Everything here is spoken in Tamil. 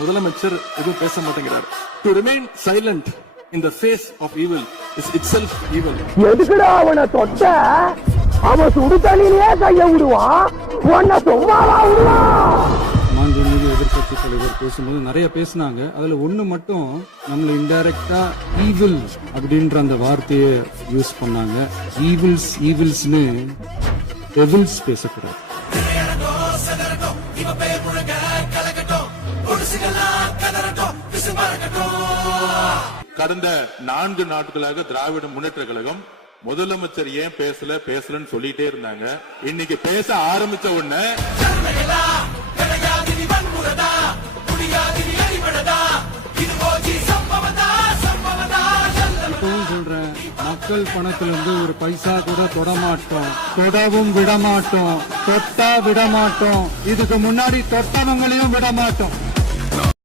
முதலமைச்சர் எதுவும் பேச மாட்டேங்கிறார். To remain silent in the face of evil is itself evil. எதுக்குடா அவனை தொட்ட? அவன் சுடு தண்ணியிலே கைய விடுவான், உன்னை சும்மாவா விடுவான்? மாண்புமிகு எதிர்கட்சி தலைவர் பேசும்போது நிறைய பேசினாங்க. அதுல ஒண்ணு மட்டும் நம்மள இன்டைரக்டா ஈவில் அப்படின்ற அந்த வார்த்தையை யூஸ் பண்ணாங்க. ஈவில்ஸ்னு டெவில்ஸ் பேசக்கூடாது. கடந்த 4 நாட்களாக திராவிட முன்னேற்ற கழகம் முதலமைச்சர் ஏன் பேசலன்னு சொல்லிட்டே இருந்தாங்க. இன்னைக்கு பேச ஆரம்பிச்ச உடனே இப்பவும் சொல்றேன், மக்கள் பணத்துல இருந்து ஒரு பைசா கூட தொடமாட்டோம், தொடவும் விடமாட்டோம், தொட்டா விடமாட்டோம், இதுக்கு முன்னாடி தொட்டவங்களையும் விடமாட்டோம்.